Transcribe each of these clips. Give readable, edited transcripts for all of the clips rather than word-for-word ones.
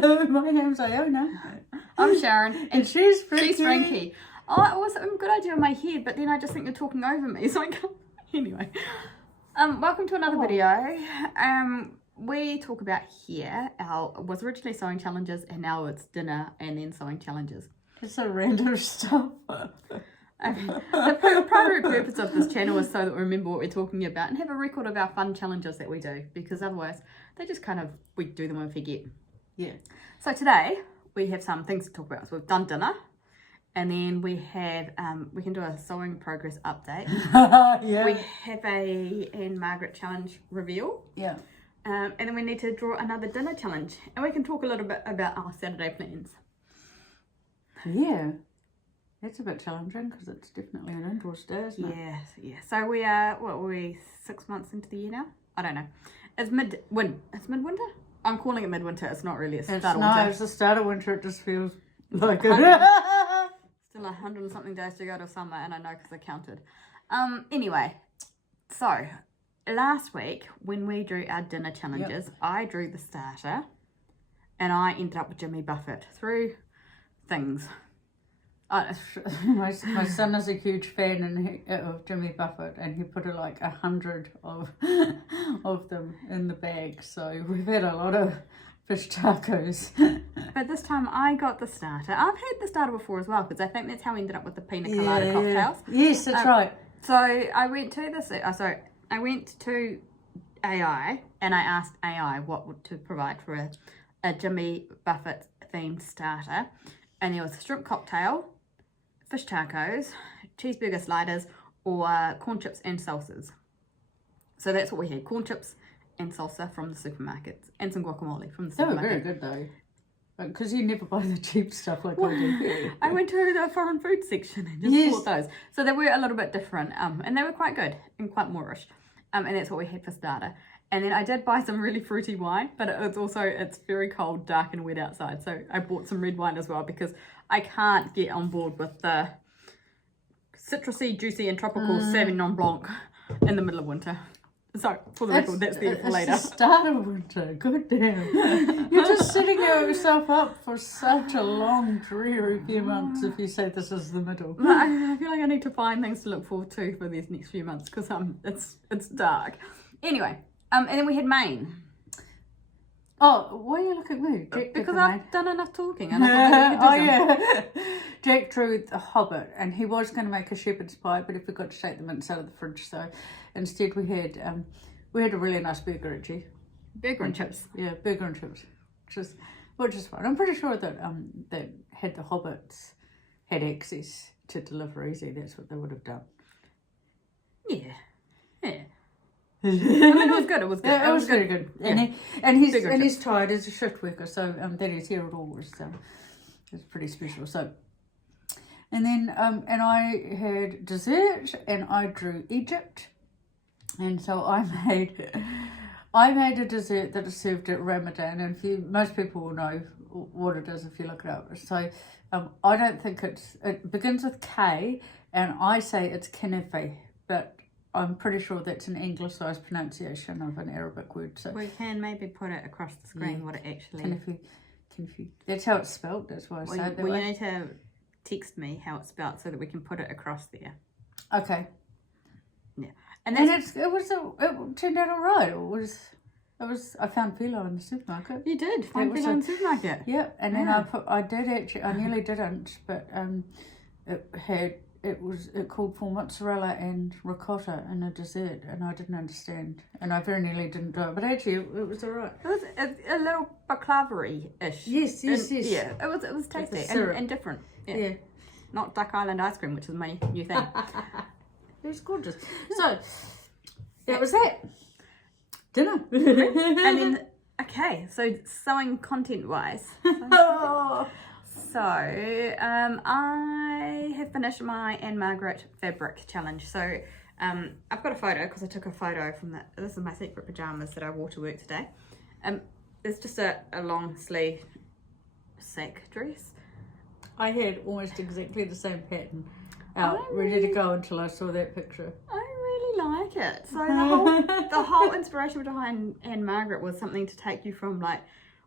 My name's Iona. I'm Sharon. And she's Frankie. She's Frankie. Oh, it was a good idea in my head, but then I just think you're talking over me, so I can't. Anyway. Welcome to another video. We talk about here, it was originally sewing challenges and now it's dinner and then sewing challenges. It's a random stuff. The primary purpose of this channel is so that we remember what we're talking about and have a record of our fun challenges that we do, because otherwise they just we do them and forget. Yeah. So today we have some things to talk about. So we've done dinner and then we have, we can do a sewing progress update. Yeah. We have a Ann-Margret challenge reveal. Yeah. And then we need to draw another dinner challenge. And we can talk a little bit about our Saturday plans. Yeah. It's a bit challenging because it's definitely an indoors day, isn't it? Yes, yeah. So we are, what were we, 6 months into the year now? I don't know. It's midwinter? I'm calling it midwinter. It's not really. It's start of winter. No, it's the start of winter. It just feels like it. Still 100 and something days to go to summer, and I know because I counted. Anyway, so last week when we drew our dinner challenges, yep, I drew the starter, and I ended up with Jimmy Buffett through things. My son is a huge fan of Jimmy Buffett, and he put like 100 of them in the bag. So we've had a lot of fish tacos. But this time I got the starter. I've had the starter before as well, because I think that's how we ended up with the pina colada cocktails. Yes, that's right. So I went to I went to AI and I asked AI what to provide for a Jimmy Buffett themed starter, and there was a shrimp cocktail, fish tacos, cheeseburger sliders, or corn chips and salsas. So that's what we had: corn chips and salsa from the supermarkets, and some guacamole from the supermarket. They were very good though, because you never buy the cheap stuff like I do. I went to the foreign food section and just bought those. So they were a little bit different, and they were quite good and quite Moorish. And that's what we had for starter. And then I did buy some really fruity wine, but it's very cold, dark and wet outside. So I bought some red wine as well, because I can't get on board with the citrusy, juicy and tropical Sauvignon Blanc in the middle of winter. So, for the record, that's there for later. It's the start of winter, good damn. You're just setting yourself up for such a long, dreary few months if you say this is the middle. I feel like I need to find things to look forward to for these next few months, because it's dark. Anyway, and then we had Maine. Oh, why are you looking at me? Jack, because I've done enough talking. And I thought maybe you could do Jack drew the Hobbit, and he was going to make a shepherd's pie, but he forgot to take the mince out of the fridge, so instead we had a really nice burger, actually. Burger and chips. Yeah, burger and chips, which is fine. I'm pretty sure that that had the Hobbits had access to deliver easy, that's what they would have done. Yeah. I mean, it was good. It was good. Yeah, it was very good. Yeah. And he's tired as a shift worker, so that he's here at all was pretty special. So, and then and I had dessert, and I drew Egypt, and so I made a dessert that is served at Ramadan, and most people will know what it is if you look it up. So I don't think it begins with K, and I say it's kanafe, but I'm pretty sure that's an Anglicised pronunciation of an Arabic word. So we can maybe put it across the screen what it actually. Kanafe. That's how it's spelled. That's why I say it that way. You need to text me how it's spelled so that we can put it across there. Okay. Yeah, and it turned out alright. It was. I found phyllo in the supermarket. You did find phyllo in the supermarket. Yeah, and then I nearly didn't, but it called for mozzarella and ricotta in a dessert, and I didn't understand, and I very nearly didn't do it, but actually it was alright. It was a little baklava-ish. Yes. Yeah, it was tasty and different. Yeah. Not Duck Island ice cream, which is my new thing. It was gorgeous. So that was that. Dinner. And then, okay, so sewing content-wise. So, I have finished my Ann-Margret fabric challenge. So, I've got a photo, because I took a photo from this is my secret pyjamas that I wore to work today. It's just a long sleeve sack dress. I had almost exactly the same pattern ready to go until I saw that picture. I really like it. So the whole inspiration behind Ann-Margret was something to take you from like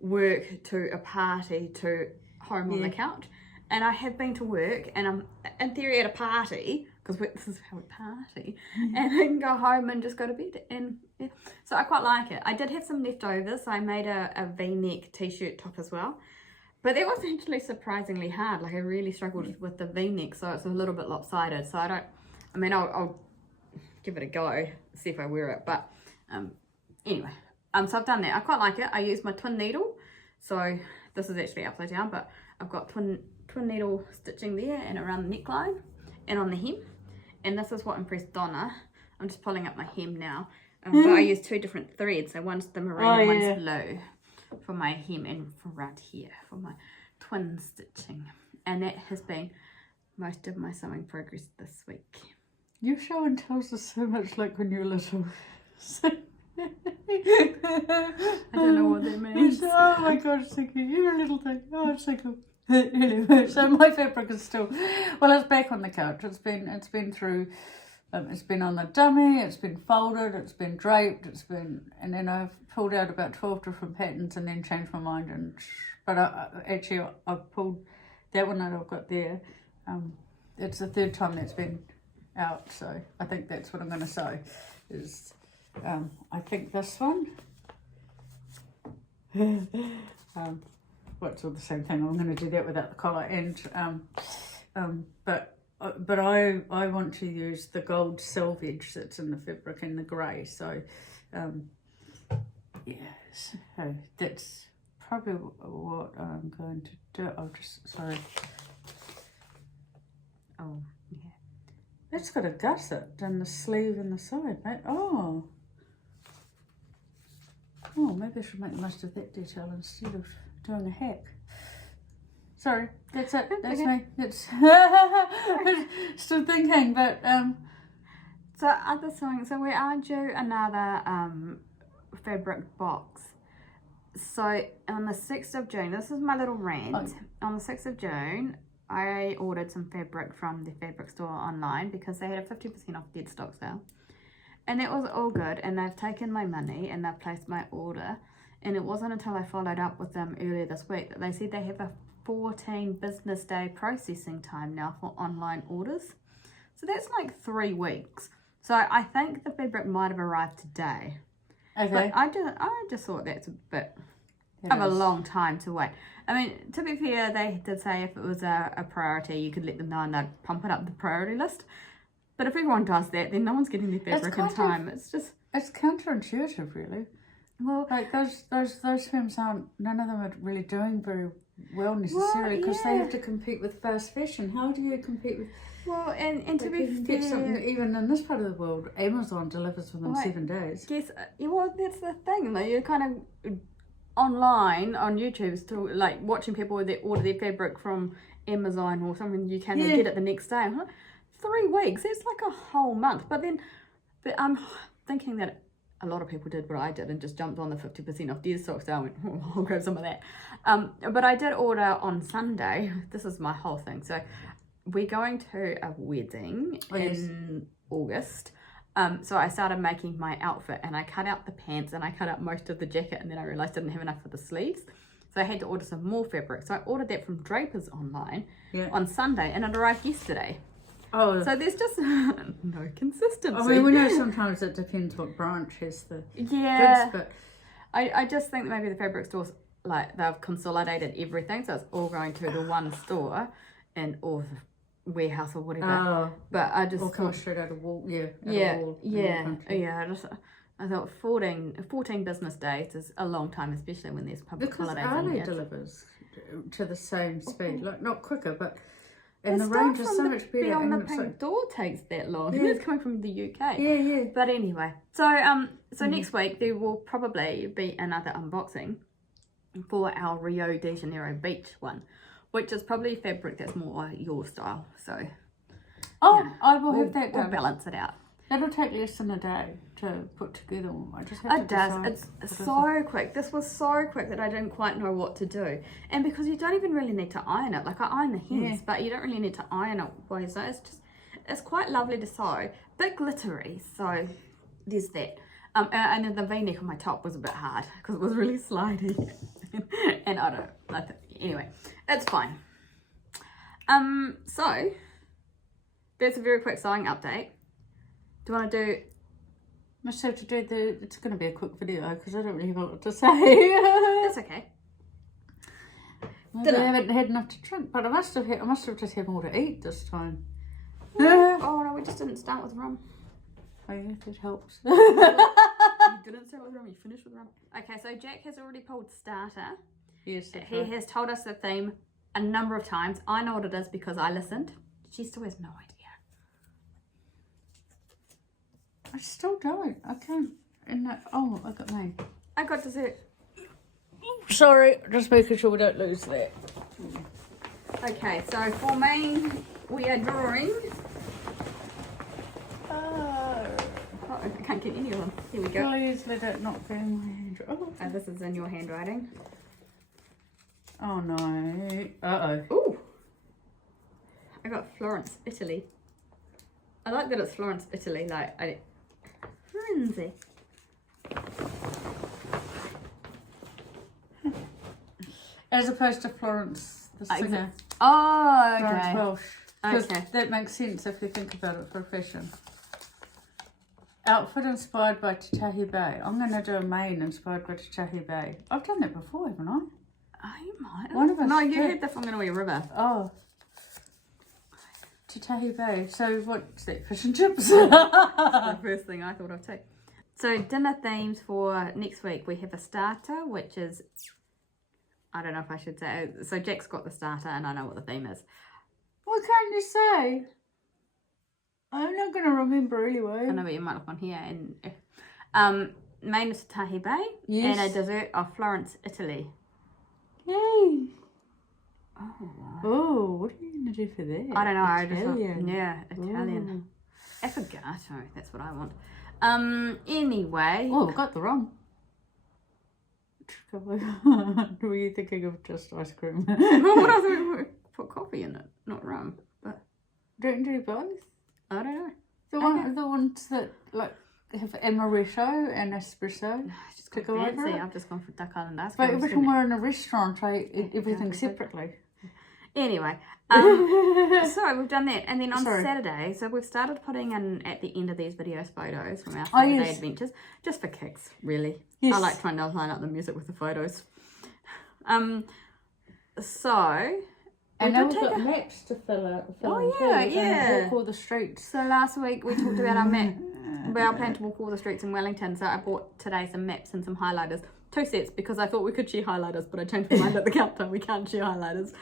work to a party to home on the couch. And I have been to work and I'm in theory at a party, because this is how we party, and I can go home and just go to bed. And yeah. So I quite like it. I did have some leftovers, so I made a V-neck t-shirt top as well. But that was actually surprisingly hard. Like I really struggled with the V-neck, so it's a little bit lopsided. So I'll give it a go, see if I wear it. But anyway, so I've done that. I quite like it. I use my twin needle. So this is actually upside down, but I've got twin needle stitching there and around the neckline and on the hem. And this is what impressed Donna. I'm just pulling up my hem now. But I use 2 different threads. So one's the marine and one's blue for my hem, and for right here for my twin stitching. And that has been most of my sewing progress this week. Your show and tells us so much like when you're little. I don't know what that means. Oh my god, it's so cute. You're a little thing. Oh, it's so cool. Anyway, so my fabric is still, well, it's back on the couch. It's been through, it's been on the dummy, it's been folded, it's been draped, and then I've pulled out about 12 different patterns and then changed my mind. But I've pulled that one that I've got there. It's the 3rd time that's been out, so I think that's what I'm going to sew. Is I think this one. It's all the same thing. I'm going to do that without the collar, and but I want to use the gold selvage that's in the fabric and the grey. So yes, so that's probably what I'm going to do. Sorry. Oh yeah, that's got a gusset and the sleeve and the side, mate. Oh, maybe I should make the most of that detail instead of doing a hack. Sorry, that's it. That's me. It's still thinking, but So other sewing. So we are due another fabric box. So on the 6th of June, this is my little rant. On the 6th of June, I ordered some fabric from the fabric store online because they had a 50% off dead stock sale. And that was all good, and they've taken my money and they've placed my order. And it wasn't until I followed up with them earlier this week that they said they have a 14 business day processing time now for online orders. So that's like 3 weeks. So I think the fabric might have arrived today. okay. But I just thought that's a bit of a long time to wait. I mean, to be fair, they did say if it was a priority, you could let them know and they'd pump it up the priority list. But if everyone does that, then no one's getting their fabric in time. It's counterintuitive, really. Well, like those firms none of them are really doing very well necessarily, because they have to compete with fast fashion. How do you compete with? Well, and to be fair, even in this part of the world, Amazon delivers within 7 days. Yes, well, that's the thing. Like, you're kind of online on YouTube, still like watching people that order their fabric from Amazon or something. You can get it the next day. 3 weeks. It's like a whole month. But I'm thinking that a lot of people did what I did and just jumped on the 50% off dead stock sale. I went, I'll grab some of that. But I did order on Sunday. This is my whole thing. So we're going to a wedding in August. So I started making my outfit, and I cut out the pants and I cut out most of the jacket, and then I realised I didn't have enough for the sleeves. So I had to order some more fabric. So I ordered that from Draper's online on Sunday, and it arrived yesterday. Oh, so there's just no consistency. I mean, we know sometimes it depends what branch has the goods, but I just think that maybe the fabric stores, like, they've consolidated everything, so it's all going to the one store or warehouse or whatever. Oh, but I just come straight out of wall. I thought 14 business days is a long time, especially when there's public holidays. Because Ali delivers to the same speed, like not quicker, but. And the range is so much better. On the pink door takes that long. Yeah. It's coming from the UK. Yeah. But anyway, so next week there will probably be another unboxing for our Rio de Janeiro beach one, which is probably fabric that's more your style. So I will have that done. We'll balance it out. That'll take less than a day to put together. I just have it does. It's so quick. This was so quick that I didn't quite know what to do. And because you don't even really need to iron it. Like, I iron the hems, but you don't really need to iron it. So it's quite lovely to sew. Bit glittery, so there's that. And then the V-neck on my top was a bit hard because it was really slidey. And anyway, it's fine. So that's a very quick sewing update. Do you want to do? Must have to do it's going to be a quick video because I don't really have a lot to say. That's okay. I haven't had enough to drink, but I must have just had more to eat this time. Oh no, we just didn't start with rum. Oh yeah, that helps. You didn't start with rum, you finished with rum. Okay, so Jack has already pulled starter. Yes, he has told us the theme a number of times. I know what it is because I listened. She still has no idea. I still don't. I can't. Oh, I got mine. I got dessert. Sorry, just making sure we don't lose that. Okay, so for main, we are drawing. Oh, I can't get any of them. Here we go. Please let it not be in my hand. Oh, This is in your handwriting. oh no. Uh-oh. Ooh. I got Florence, Italy. I like that it's Florence, Italy. Frenzy. As opposed to Florence, the singer. Oh, Florence okay. Welsh. Because Okay. that makes sense if you think about it for fashion. Outfit inspired by Tatahi Bay. I'm going to do a main inspired by Tatahi Bay. I've done that before, haven't I? I might. One of us No, you did. had the Whanganui River. Oh. Tatahi Bay. So what's that, fish and chips? The first thing I thought of too. So dinner themes for next week. We have a starter, which is, I don't know if I should say. So Jack's got the starter, and I know what the theme is. What can you say? I'm not going to remember anyway. I know, but you might look on here. And main is Tatahi Bay, Yes. and a dessert of Florence, Italy. Yay. Oh, Oh, what are you going to do for that? I don't know. I Italian. just Italian. Ooh. Affogato. That's what I want. Anyway. Oh, I got the wrong. Were you thinking of just ice cream? Well, what else we put coffee in it, not rum. But Don't do both. I don't know. The ones that like have amaretto and espresso. It's just To gone go over fancy. it? I've just gone for Duck Island ice But cream. every time we're in a restaurant, I eat everything exactly. separately. Anyway, so we've done that, and then on Sorry. Saturday, so we've started putting in at the end of these videos photos from our Oh, Saturday yes. adventures, just for kicks, really. Yes. I like trying to line up the music with the photos. So. And we now did we've take got maps to fill out. Oh, yeah, yeah. Walk all the streets. So last week we talked about our plan to walk all the streets in Wellington. So I bought today some maps and some highlighters. 2 sets because I thought we could share highlighters, but I changed my mind at the counter. We can't share highlighters.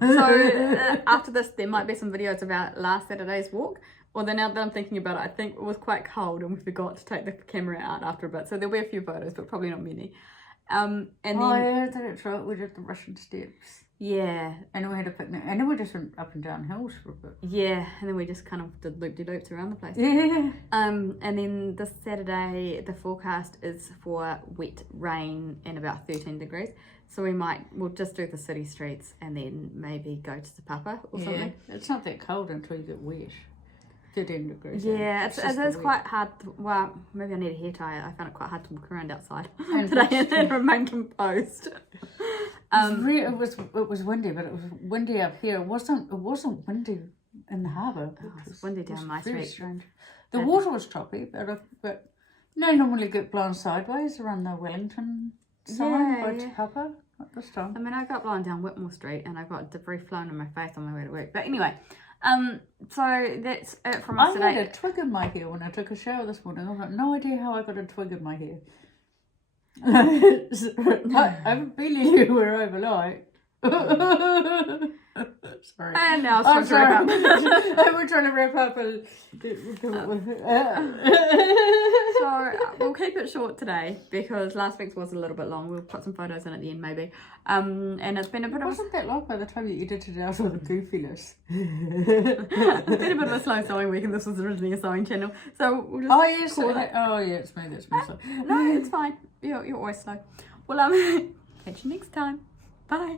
So after this, there might be some videos about last Saturday's walk. Although now that I'm thinking about it, I think it was quite cold and we forgot to take the camera out after a bit. So there'll be a few photos, but probably not many. And then yeah, that's right. We did the Russian steps. yeah, And we had a picnic. And then we just went up and down hills for a bit. yeah, and then we just kind of did loop-de-loops around the place. Yeah. And then this Saturday, the forecast is for wet rain and about 13 degrees. So we'll just do the city streets and then maybe go to the Papa or something. It's not that cold until you get wet. 13 degrees. Yeah, It's it just the is wet. quite hard. Well, maybe I need a hair tie. I found it quite hard to walk around outside And today and then remain composed. It was windy, but it was windy up here. It wasn't windy in the harbour. It was windy down my very street. strange. The water was choppy, but you normally get blown sideways around the Wellington side by Te Papa at this time. I mean, I got blown down Whitmore Street and I got debris flown in my face on my way to work. But anyway, so that's it from us I today. had a twig in my hair when I took a shower this morning. I've got no idea how I got a twig in my hair. I barely knew where overnight. Sorry. And now it's I'm time to wrap sorry. up. We're trying to wrap up. So we'll keep it short today because last week's was a little bit long. We'll put some photos in at the end maybe. And it's been a bit It of wasn't that long by the time you edited it out all the goofiness. it's been a bit of a slow sewing week and this was originally a sewing channel. So we'll just Oh yes, call it. it's me. That's me. So. No, it's fine. You're always slow. Well, catch you next time. Bye.